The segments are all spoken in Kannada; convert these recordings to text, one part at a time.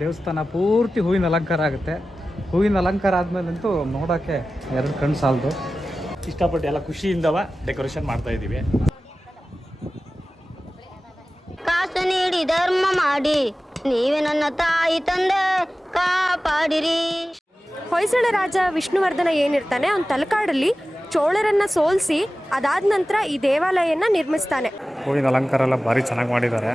ದೇವಸ್ಥಾನ ಪೂರ್ತಿ ಹೂವಿನ ಅಲಂಕಾರ ಆಗುತ್ತೆ. ಹೂವಿನ ಅಲಂಕಾರ ಆದಮೇಲಂತೂ ನೋಡೋಕ್ಕೆ ಎರಡು ಕಣ್ಣು ಸಾಲದು. ಇಷ್ಟಪಟ್ಟು ಎಲ್ಲ ಖುಷಿಯಿಂದವ ಡೆಕೋರೇಷನ್ ಮಾಡ್ತಾ ಇದ್ದೀವಿ. ಕಾಸು ನೀಡಿ ಧರ್ಮ ಮಾಡಿ ನೀವೇ ನನ್ನ ತಾಯಿ ತಂದೆ ಕಾಪಾಡಿರಿ. ಹೊಯ್ಸಳ ರಾಜ ವಿಷ್ಣುವರ್ಧನ ಏನಿರ್ತಾನೆ ಅವ್ನ ತಲಕಾಡಲ್ಲಿ ಚೋಳರನ್ನ ಸೋಲಿಸಿ ಅದಾದ ನಂತರ ಈ ದೇವಾಲಯನ ನಿರ್ಮಿಸ್ತಾನೆ. ಹೂವಿನ ಅಲಂಕಾರ ಎಲ್ಲ ಭಾರಿ ಚೆನ್ನಾಗಿ ಮಾಡಿದ್ದಾರೆ.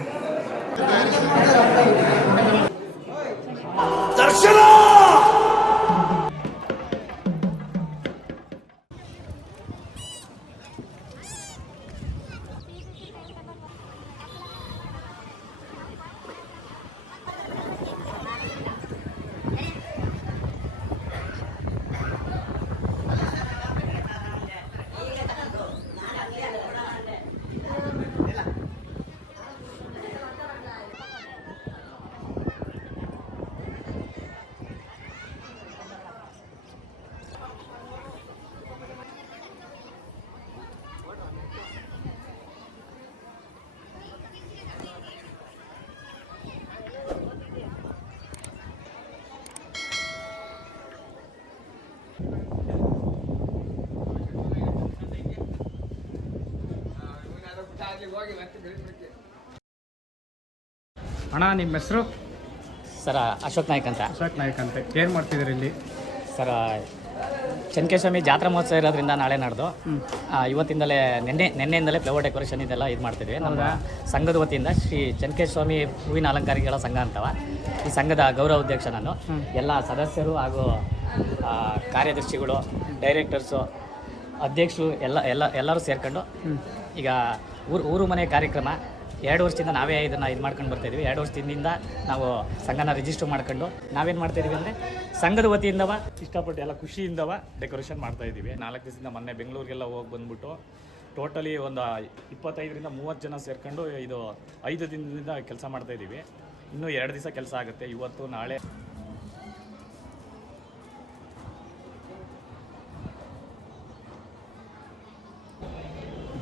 ಅಣ್ಣ, ನಿಮ್ಮ ಹೆಸರು? ಸರ ಅಶೋಕ್ ನಾಯ್ಕ್ ಅಂತ. ಅಶೋಕ್ ನಾಯ್ಕ್ ಅಂತ. ಏನು ಮಾಡ್ತಿದ್ದೀರಿ ಇಲ್ಲಿ? ಸರ ಚನ್ನಕೇಶವ ಜಾತ್ರಾ ಮಹೋತ್ಸವ ಇರೋದ್ರಿಂದ ನಾಳೆ ನಡೆದು ಇವತ್ತಿಂದಲೇ ನಿನ್ನೆಯಿಂದಲೇ ಫ್ಲವರ್ ಡೆಕೋರೇಷನ್ ಇದೆಲ್ಲ ಇದು ಮಾಡ್ತಿದ್ವಿ. ನಮ್ಮ ಸಂಘದ ವತಿಯಿಂದ ಶ್ರೀ ಚನ್ನಕೇಶಸ್ವಾಮಿ ಹೂವಿನ ಅಲಂಕಾರಿಗಳ ಸಂಘ ಅಂತವ. ಈ ಸಂಘದ ಗೌರವ ಅಧ್ಯಕ್ಷ ನಾನು. ಎಲ್ಲ ಸದಸ್ಯರು ಹಾಗೂ ಕಾರ್ಯದರ್ಶಿಗಳು, ಡೈರೆಕ್ಟರ್ಸು, ಅಧ್ಯಕ್ಷರು ಎಲ್ಲರೂ ಸೇರ್ಕೊಂಡು ಈಗ ಊರು ಮನೆ ಕಾರ್ಯಕ್ರಮ 2 ವರ್ಷದಿಂದ ನಾವೇ ಇದನ್ನು ಇದು ಮಾಡ್ಕೊಂಡು ಬರ್ತಾಯಿದ್ವಿ. 2 ವರ್ಷದಿಂದ ನಾವು ಸಂಘನ ರಿಜಿಸ್ಟರ್ ಮಾಡ್ಕೊಂಡು ನಾವೇನು ಮಾಡ್ತಾಯಿದ್ವಿ ಅಂದರೆ ಸಂಘದ ವತಿಯಿಂದವ ಇಷ್ಟಪಟ್ಟು ಎಲ್ಲ ಖುಷಿಯಿಂದವ ಡೆಕೋರೇಷನ್ ಮಾಡ್ತಾ ಇದ್ದೀವಿ. 4 ದಿವಸದಿಂದ ಮೊನ್ನೆ ಬೆಂಗಳೂರಿಗೆಲ್ಲ ಹೋಗಿ ಬಂದ್ಬಿಟ್ಟು ಟೋಟಲಿ ಒಂದು 25ರಿಂದ 30 ಜನ ಸೇರ್ಕೊಂಡು ಇದು 5 ದಿನದಿಂದ ಕೆಲಸ ಮಾಡ್ತಾ ಇದ್ದೀವಿ. ಇನ್ನೂ 2 ದಿವಸ ಕೆಲಸ ಆಗುತ್ತೆ, ಇವತ್ತು ನಾಳೆ.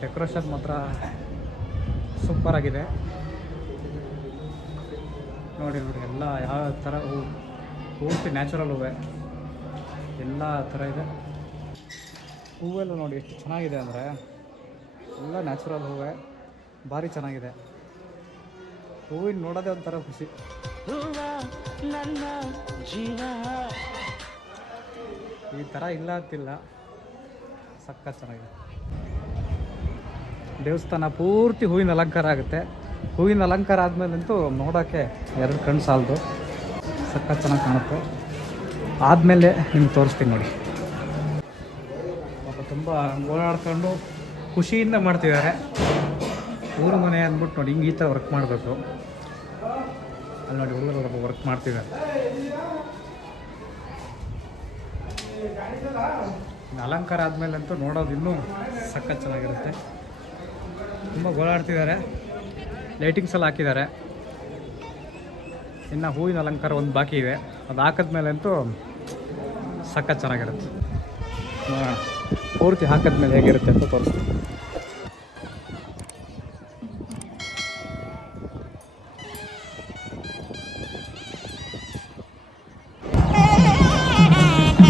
ಡೆಕೋರೇಷನ್ ಮಾತ್ರ ಸೂಪರ್ ಆಗಿದೆ. ನೋಡಿ ಎಲ್ಲ ಯಾವ ಥರ ಪೂರ್ತಿ ನ್ಯಾಚುರಲ್ ಹೂವೆ, ಎಲ್ಲ ಥರ ಇದೆ. ಹೂವೆಲ್ಲ ನೋಡಿ ಎಷ್ಟು ಚೆನ್ನಾಗಿದೆ ಅಂದರೆ ಎಲ್ಲ ನ್ಯಾಚುರಲ್ ಹೂವೆ, ಭಾರಿ ಚೆನ್ನಾಗಿದೆ. ಹೂವಿನ ನೋಡೋದೇ ಒಂಥರ ಖುಷಿ. ಈ ಥರ ಇಲ್ಲ ಅಂತಿಲ್ಲ, ಸಖತ್ ಚೆನ್ನಾಗಿದೆ. ದೇವಸ್ಥಾನ ಪೂರ್ತಿ ಹೂವಿನ ಅಲಂಕಾರ ಆಗುತ್ತೆ. ಹೂವಿನ ಅಲಂಕಾರ ಆದಮೇಲಂತೂ ನೋಡೋಕ್ಕೆ ಎರಡು ಕಣ್ಣು ಸಾಲದು, ಸಖತ್ ಚೆನ್ನಾಗಿ ಕಾಣುತ್ತೆ. ಆದಮೇಲೆ ನಿಮ್ಗೆ ತೋರಿಸ್ತೀನಿ ನೋಡಿ. ಪಾಪ ತುಂಬ ಓಡಾಡ್ಕೊಂಡು ಖುಷಿಯಿಂದ ಮಾಡ್ತಿದ್ದಾರೆ. ಊರು ಮನೆ ಅಂದ್ಬಿಟ್ಟು ನೋಡಿ ಹಿಂಗೆ ಈ ಥರ ವರ್ಕ್ ಮಾಡಬೇಕು. ಅಲ್ಲಿ ನೋಡಿ ಹುಡುಗರು ವರ್ಕ್ ಮಾಡ್ತಿದ್ದಾರೆ. ಅಲಂಕಾರ ಆದಮೇಲಂತೂ ನೋಡೋದು ಇನ್ನೂ ಸಖತ್ ಚೆನ್ನಾಗಿರುತ್ತೆ. ತುಂಬ ಗೋಳಾಡ್ತಿದ್ದಾರೆ. ಲೈಟಿಂಗ್ಸ್ ಎಲ್ಲ ಹಾಕಿದ್ದಾರೆ. ಇನ್ನು ಹೂವಿನ ಅಲಂಕಾರ ಒಂದು ಬಾಕಿ ಇದೆ, ಅದು ಹಾಕಿದ್ಮೇಲೆ ಅಂತೂ ಸಖತ್ ಚೆನ್ನಾಗಿರುತ್ತೆ. ಪೂರ್ತಿ ಹಾಕಿದ್ಮೇಲೆ ಹೇಗಿರುತ್ತೆ ಅಂತ ತೋರಿಸ್ತೀನಿ.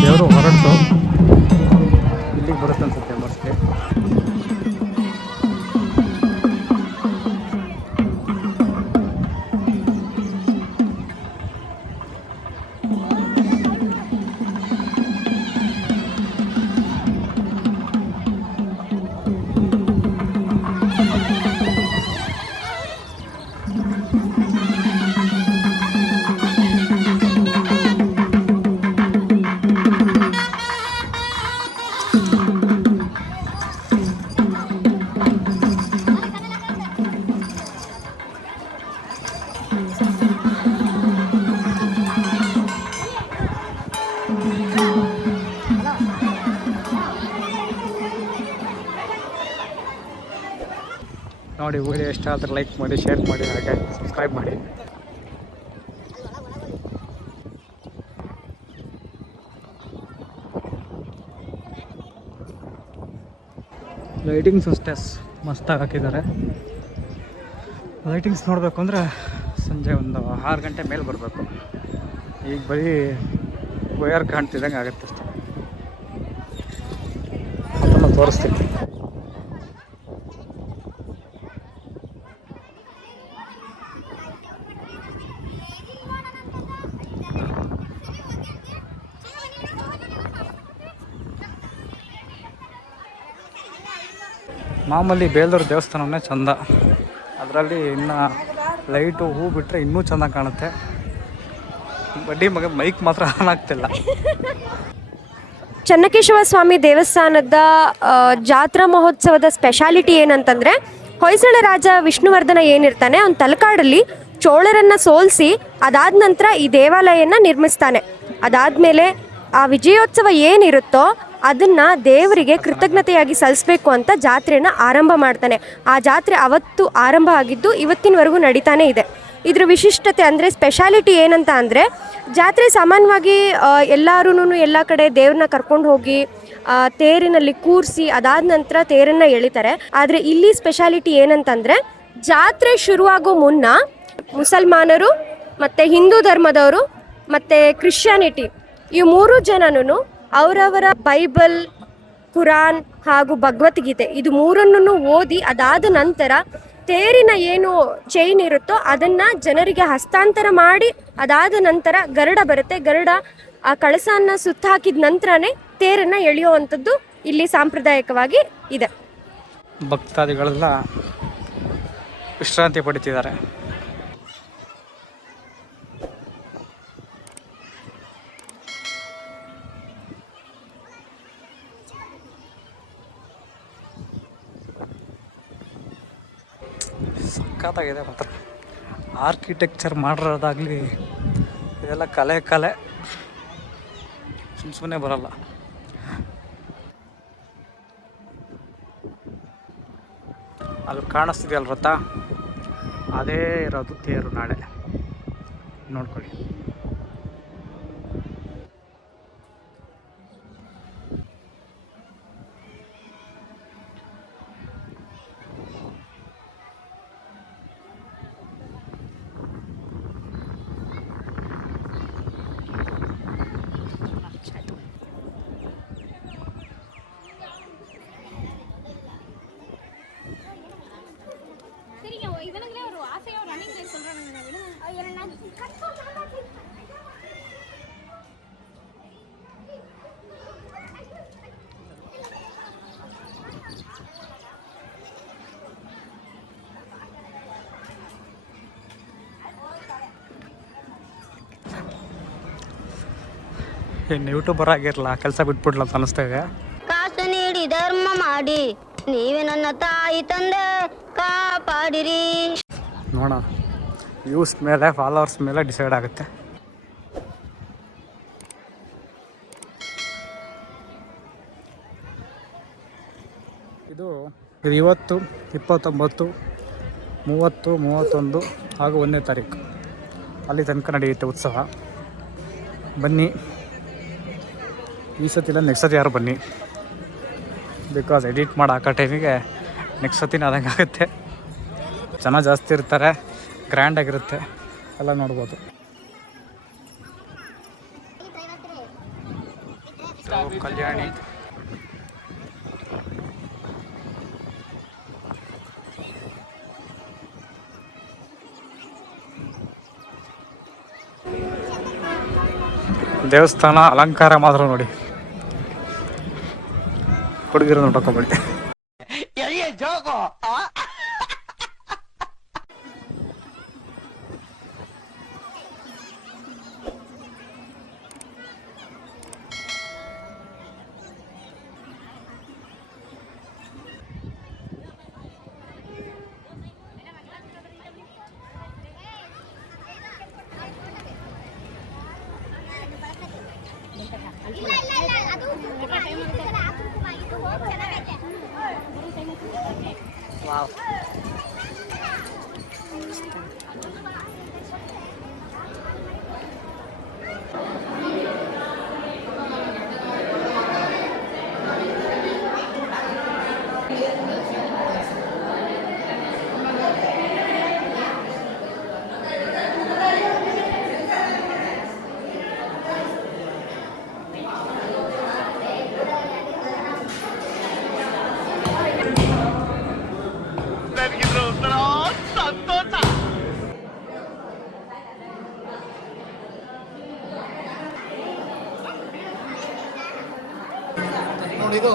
ದೇವರು ಹೊರಟು ಇಲ್ಲಿಗೆ ಬರುತ್ತೆ ಅನ್ಸುತ್ತೆ ಮೋಸ್ಟ್ಲಿ. ನೋಡಿ, ವಿಡಿಯೋ ಇಷ್ಟ ಆದರೆ ಲೈಕ್ ಮಾಡಿ, ಶೇರ್ ಮಾಡಿ, ಹಾಗೆ ಸಬ್ಸ್ಕ್ರೈಬ್ ಮಾಡಿ. ಲೈಟಿಂಗ್ಸ್ ಅಷ್ಟೇ ಮಸ್ತಾಗಿ ಹಾಕಿದ್ದಾರೆ. ಲೈಟಿಂಗ್ಸ್ ನೋಡಬೇಕು ಅಂದರೆ ಸಂಜೆ ಒಂದು 6 ಗಂಟೆ ಮೇಲೆ ಬರಬೇಕು. ಈಗ ಬರೀ ವಯರ್ ಕಾಣ್ತಿದ್ದಂಗೆ ಆಗುತ್ತೆ ಅಷ್ಟೆ. ಅದನ್ನು ತೋರಿಸ್ತೀನಿ. ಮಾಮೂಲಿ ಬೇಲ್ದವ್ರ ದೇವಸ್ಥಾನವೇ ಚಂದ. ಅದರಲ್ಲಿ ಇನ್ನು ಲೈಟು ಹೂ ಬಿಟ್ಟರೆ ಇನ್ನೂ ಚೆಂದ ಕಾಣುತ್ತೆ. ಬಡ್ಡಿ ಮಗ ಮೈಕ್ ಮಾತ್ರ ಆನ್ ಆಗ್ತಿಲ್ಲ. ಚನ್ನಕೇಶವ ಸ್ವಾಮಿ ದೇವಸ್ಥಾನದ ಜಾತ್ರಾ ಮಹೋತ್ಸವದ ಸ್ಪೆಷಾಲಿಟಿ ಏನಂತಂದರೆ, ಹೊಯ್ಸಳ ರಾಜ ವಿಷ್ಣುವರ್ಧನ ಏನಿರ್ತಾನೆ ಅವ್ನು ತಲಕಾಡಲ್ಲಿ ಚೋಳರನ್ನು ಸೋಲಿಸಿ ಅದಾದ ನಂತರ ಈ ದೇವಾಲಯನ ನಿರ್ಮಿಸ್ತಾನೆ. ಅದಾದಮೇಲೆ ಆ ವಿಜಯೋತ್ಸವ ಏನಿರುತ್ತೋ ಅದನ್ನು ದೇವರಿಗೆ ಕೃತಜ್ಞತೆಯಾಗಿ ಸಲ್ಲಿಸಬೇಕು ಅಂತ ಜಾತ್ರೆನ ಆರಂಭ ಮಾಡ್ತಾನೆ. ಆ ಜಾತ್ರೆ ಅವತ್ತು ಆರಂಭ ಆಗಿದ್ದು ಇವತ್ತಿನವರೆಗೂ ನಡೀತಾನೆ ಇದೆ. ಇದ್ರ ವಿಶಿಷ್ಟತೆ ಅಂದರೆ ಸ್ಪೆಷಾಲಿಟಿ ಏನಂತ ಅಂದರೆ, ಜಾತ್ರೆ ಸಾಮಾನ್ಯವಾಗಿ ಎಲ್ಲರೂ ಎಲ್ಲ ಕಡೆ ದೇವ್ರನ್ನ ಕರ್ಕೊಂಡು ಹೋಗಿ ತೇರಿನಲ್ಲಿ ಕೂರಿಸಿ ಅದಾದ ನಂತರ ತೇರನ್ನು ಎಳಿತಾರೆ. ಆದರೆ ಇಲ್ಲಿ ಸ್ಪೆಷಾಲಿಟಿ ಏನಂತಂದರೆ, ಜಾತ್ರೆ ಶುರುವಾಗೋ ಮುನ್ನ ಮುಸಲ್ಮಾನರು ಮತ್ತು ಹಿಂದೂ ಧರ್ಮದವರು ಮತ್ತು ಕ್ರಿಶ್ಚಿಯಾನಿಟಿ ಈ 3 ಜನನೂ ಅವರವರ ಬೈಬಲ್, ಕುರಾನ್ ಹಾಗೂ ಭಗವದ್ಗೀತೆ ಇದು 3 ಓದಿ ಅದಾದ ನಂತರ ತೇರಿನ ಏನು ಚೈನ್ ಇರುತ್ತೋ ಅದನ್ನು ಜನರಿಗೆ ಹಸ್ತಾಂತರ ಮಾಡಿ ಅದಾದ ನಂತರ ಗರುಡ ಬರುತ್ತೆ. ಗರುಡ ಆ ಕಳಸವನ್ನು ಸುತ್ತಾಕಿದ ನಂತರನೇ ತೇರನ್ನು ಎಳೆಯುವಂಥದ್ದು ಇಲ್ಲಿ ಸಾಂಪ್ರದಾಯಿಕವಾಗಿ ಇದೆ. ಭಕ್ತಾದಿಗಳೆಲ್ಲ ವಿಶ್ರಾಂತಿ ಪಡಿತಿದ್ದಾರೆ. ಸಖತ್ತಾಗಿದೆ ಮಾತ್ರ. ಆರ್ಕಿಟೆಕ್ಚರ್ ಮಾಡಿರೋದಾಗಲಿ ಇದೆಲ್ಲ ಕಲೆ ಸುಮ್ಮನೆ ಬರಲ್ಲ. ಅಲ್ಲಿ ಕಾಣಿಸ್ತಿದೆಯಲ್ಲ ರಥ, ಅದೇ ಇರೋದು ತೇರು. ನಾಳೆ ನೋಡ್ಕೊಳ್ಳಿ. ಇನ್ನು ಯೂಟ್ಯೂಬರ್ ಆಗಿರಲ್ಲ, ಕೆಲಸ ಬಿಟ್ಬಿಡ್ಲ ಅಂತ ಅನಿಸ್ತಾ ಇದೆ. ಕಾಸು ನೀಡಿ ಧರ್ಮ ಮಾಡಿ ನೀವೇ ನನ್ನ ತಾಯಿ ತಂದೆ ಕಾಪಾಡಿರಿ. ನೋಡೋಣ, ವ್ಯೂಸ್ ಮೇಲೆ ಫಾಲೋವರ್ಸ್ ಮೇಲೆ ಡಿಸೈಡ್ ಆಗುತ್ತೆ. ಇದು 20, 29, 30, 31 ಹಾಗೂ 1ನೇ ತಾರೀಕು ಅಲ್ಲಿ ತನಕ ನಡೆಯುತ್ತೆ ಉತ್ಸವ. ಬನ್ನಿ, ಈ ಸತಿ ಇಲ್ಲ ನೆಕ್ಸ್ಟ್ ಸತಿ ಯಾರು ಬನ್ನಿ. ಬಿಕಾಸ್ ಎಡಿಟ್ ಮಾಡಿ ಹಾಕೋ ಟೈಮಿಗೆ ನೆಕ್ಸ್ಟ್ ಸತಿನ ಆದಂಗೆ ಆಗುತ್ತೆ. ಜನ ಜಾಸ್ತಿ ಇರ್ತಾರೆ, ಗ್ರ್ಯಾಂಡಾಗಿರುತ್ತೆ, ಎಲ್ಲ ನೋಡ್ಬೋದು. ಕಲ್ಯಾಣಿ ದೇವಸ್ಥಾನ ಅಲಂಕಾರ ಮಾತ್ರ ನೋಡಿ, ಹುಡುಗಿರು ನೋಡ್ಕೊಂಬಿಡಿ. ವಾವ್, ನೋಡಿದು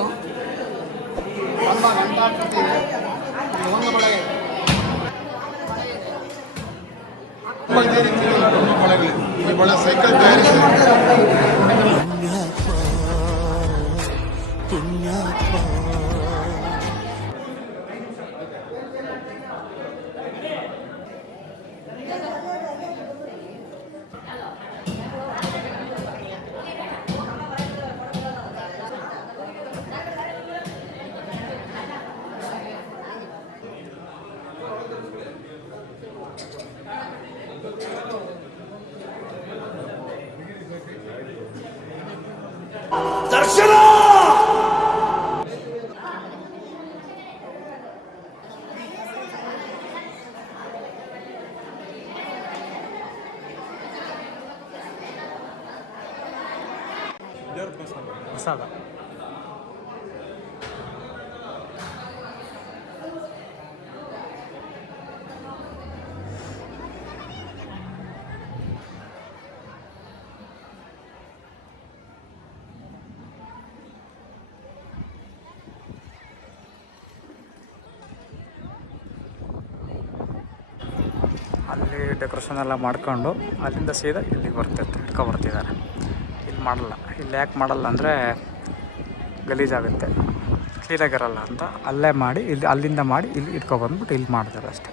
ನಮ್ಮ ನೆಂಟಾಕೃತಿ ಈ ಒಂದು ಬಳೆ ಇದೇ ರೀತಿ ಇನ್ನೂ ಬಳೆಗಳಿದೆ. ಈ ಬಳೆ ಸೈಕಲ್ ತಯಾರಿಸಿ ಪ್ರಸಾದ. ಅಲ್ಲಿ ಡೆಕೋರೇಷನ್ ಎಲ್ಲ ಮಾಡ್ಕೊಂಡು ಅಲ್ಲಿಂದ ಸೀದಾ ಇಲ್ಲಿಗೆ ಬರ್ತಿದ್ದಾರೆ. ಇಲ್ಲಿ ಮಾಡಲ್ಲ. ಇಲ್ಲಿ ಯಾಕೆ ಮಾಡಲ್ಲ ಅಂದರೆ ಗಲೀಜಾಗುತ್ತೆ, ಕ್ಲೀನಾಗಿರಲ್ಲ ಅಂತ ಅಲ್ಲೇ ಮಾಡಿ ಅಲ್ಲಿಂದ ಮಾಡಿ ಇಲ್ಲಿ ಇಟ್ಕೊಬಂದ್ಬಿಟ್ಟು ಇಲ್ಲಿ ಮಾಡ್ತಾರೆ ಅಷ್ಟೇ.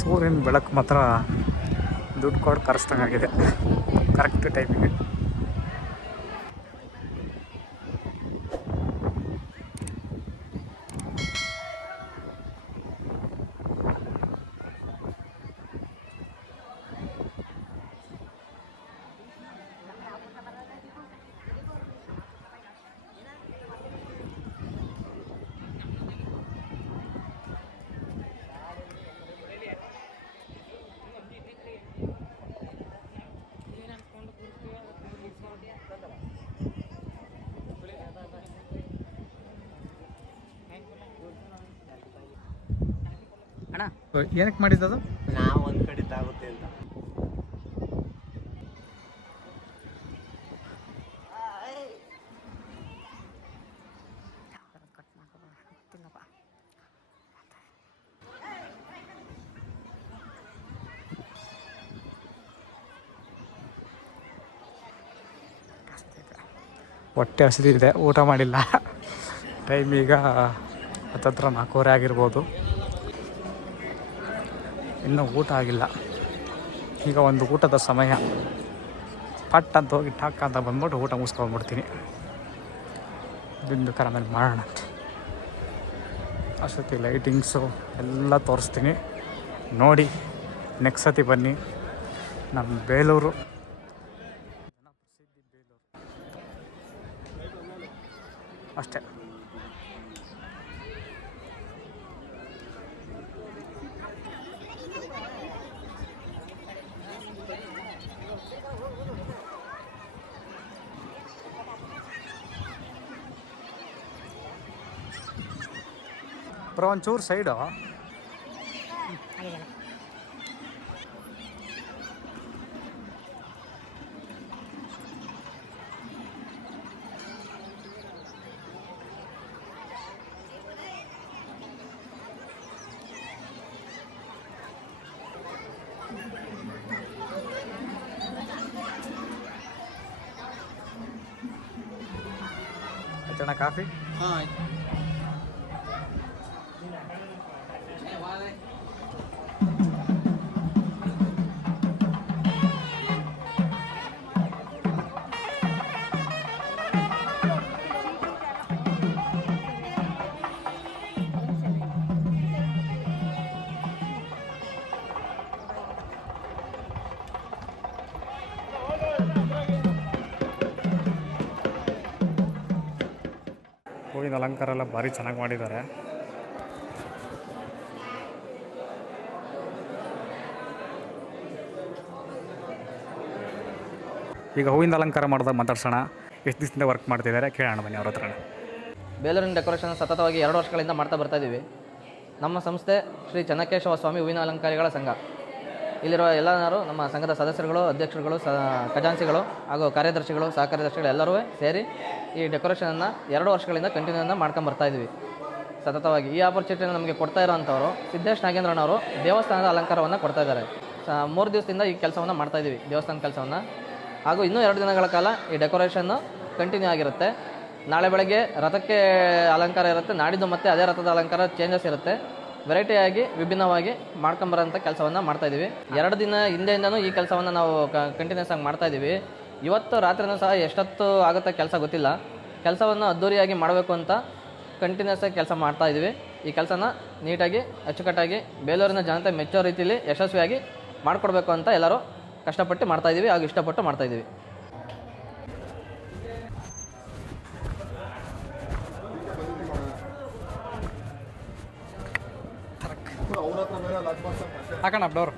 ಸೂರ್ಯನ ಬೆಳಕು ಮಾತ್ರ ದುಡ್ಡು ಕೊಟ್ಟು ಕರೆಸ್ದಂಗಾಗಿದೆ ಕರೆಕ್ಟ್ ಟೈಮಿಗೆ. ಅಣ್ಣ ಏನಕ್ಕೆ ಮಾಡಿದ್ದದು? ನಾವು ಒಂದು ಕಡೆ ತಾಗುತ್ತೆ ಅಂತ. ಹೊಟ್ಟೆ ಹಸಿದಿದೆ, ಊಟ ಮಾಡಿಲ್ಲ. ಟೈಮ್ ಈಗ ಹತ್ತತ್ರ 4:15 ಆಗಿರ್ಬೋದು. ಇನ್ನೂ ಊಟ ಆಗಿಲ್ಲ. ಈಗ ಒಂದು ಊಟದ ಸಮಯ. ಪಟ್ ಅಂತ ಹೋಗಿ ಟಾಕ್ ಅಂತ ಬಂದ್ಬಿಟ್ಟು ಊಟ ಮುಗಿಸ್ಕೊಂಡ್ಬಿಡ್ತೀನಿ. ಬಿಂದು ಆಮೇಲೆ ಮಾಡೋಣ ಅಂತ. ಅಷ್ಟೊತ್ತಿ ಲೈಟಿಂಗ್ಸು ಎಲ್ಲ ತೋರಿಸ್ತೀನಿ ನೋಡಿ. ನೆಕ್ಸ್ಟ್ ಸತಿ ಬನ್ನಿ. ನಮ್ಮ ಬೇಲೂರು ಅಷ್ಟೇ. ಬ್ರೋ ಒಂಚೂರು ಸೈಡು. ಆಯ್ತಣ್ಣ ಕಾಫಿ? ಹಾಂ ಆಯ್ತು. ಹೂವಿನ ಅಲಂಕಾರ ಎಲ್ಲ ಭಾರಿ ಚೆನ್ನಾಗಿ ಮಾಡಿದ್ದಾರೆ. ಈಗ ಹೂವಿನ ಅಲಂಕಾರ ಮಾಡಿದಾಗ ಮಾತಾಡ್ಸೋಣ. ಎಷ್ಟು ದಿವಸದಿಂದ ವರ್ಕ್ ಮಾಡ್ತಿದ್ದಾರೆ ಕೇಳೋಣ ಬನ್ನಿ ಅವ್ರ ಹತ್ರ. ಬೇಲೂರಿನ ಡೆಕೋರೇಷನ್ ಸತತವಾಗಿ 2 ವರ್ಷಗಳಿಂದ ಮಾಡ್ತಾ ಬರ್ತಾ ಇದ್ದೀವಿ. ನಮ್ಮ ಸಂಸ್ಥೆ ಶ್ರೀ ಚೆನ್ನಕೇಶವ ಸ್ವಾಮಿ ಹೂವಿನ ಅಲಂಕಾರಿಗಳ ಸಂಘ. ಇಲ್ಲಿರುವ ಎಲ್ಲರೂ ನಮ್ಮ ಸಂಘದ ಸದಸ್ಯರುಗಳು, ಅಧ್ಯಕ್ಷರುಗಳು, ಖಜಾನ್ಸಿಗಳು ಹಾಗೂ ಕಾರ್ಯದರ್ಶಿಗಳು, ಸಹ ಕಾರ್ಯದರ್ಶಿಗಳು ಎಲ್ಲರೂ ಸೇರಿ ಈ ಡೆಕೋರೇಷನನ್ನು 2 ವರ್ಷಗಳಿಂದ ಕಂಟಿನ್ಯೂನ ಮಾಡ್ಕೊಂಬರ್ತಾಯಿದ್ವಿ ಸತತವಾಗಿ. ಈ ಆಪರ್ಚುನಿಟಿನ ನಮಗೆ ಕೊಡ್ತಾ ಇರೋವಂಥವ್ರು ಸಿದ್ದೇಶ್ ನಾಗೇಂದ್ರನವರು ದೇವಸ್ಥಾನದ ಅಲಂಕಾರವನ್ನು ಕೊಡ್ತಾ ಇದ್ದಾರೆ. 3 ದಿವಸದಿಂದ ಈ ಕೆಲಸವನ್ನು ಮಾಡ್ತಾಯಿದ್ದೀವಿ, ದೇವಸ್ಥಾನದ ಕೆಲಸವನ್ನು. ಹಾಗೂ ಇನ್ನೂ 2 ದಿನಗಳ ಕಾಲ ಈ ಡೆಕೋರೇಷನ್ನು ಕಂಟಿನ್ಯೂ ಆಗಿರುತ್ತೆ. ನಾಳೆ ಬೆಳಗ್ಗೆ ರಥಕ್ಕೆ ಅಲಂಕಾರ ಇರುತ್ತೆ, ನಾಡಿದ್ದು ಮತ್ತೆ ಅದೇ ರಥದ ಅಲಂಕಾರ ಚೇಂಜಸ್ ಇರುತ್ತೆ. ವೆರೈಟಿಯಾಗಿ ವಿಭಿನ್ನವಾಗಿ ಮಾಡ್ಕೊಂಬರೋಂಥ ಕೆಲಸವನ್ನು ಮಾಡ್ತಾಯಿದ್ದೀವಿ. 2 ದಿನ ಹಿಂದೆಯಿಂದನೂ ಈ ಕೆಲಸವನ್ನು ನಾವು ಕಂಟಿನ್ಯೂಸ್ ಆಗಿ ಮಾಡ್ತಾಯಿದ್ದೀವಿ. ಇವತ್ತು ರಾತ್ರಿನೂ ಸಹ ಎಷ್ಟೊತ್ತು ಆಗುತ್ತೆ ಕೆಲಸ ಗೊತ್ತಿಲ್ಲ. ಕೆಲಸವನ್ನು ಅದ್ದೂರಿಯಾಗಿ ಮಾಡಬೇಕು ಅಂತ ಕಂಟಿನ್ಯೂಸ್ ಆಗಿ ಕೆಲಸ ಮಾಡ್ತಾಯಿದ್ದೀವಿ. ಈ ಕೆಲಸನ ನೀಟಾಗಿ ಅಚ್ಚುಕಟ್ಟಾಗಿ ಬೇಲೂರಿನ ಜನತೆ ಮೆಚ್ಚೋ ರೀತಿಯಲ್ಲಿ ಯಶಸ್ವಿಯಾಗಿ ಮಾಡಿಕೊಡ್ಬೇಕು ಅಂತ ಎಲ್ಲರೂ ಕಷ್ಟಪಟ್ಟು ಮಾಡ್ತಾಯಿದ್ದೀವಿ ಹಾಗೂ ಇಷ್ಟಪಟ್ಟು ಮಾಡ್ತಾಯಿದ್ದೀವಿ. ಅವ್ರ ಹತ್ರ ಬೇರೆ ಲಕ್ಷ್ಮಣ ಹಾಕೋಣ ಡೋರ್.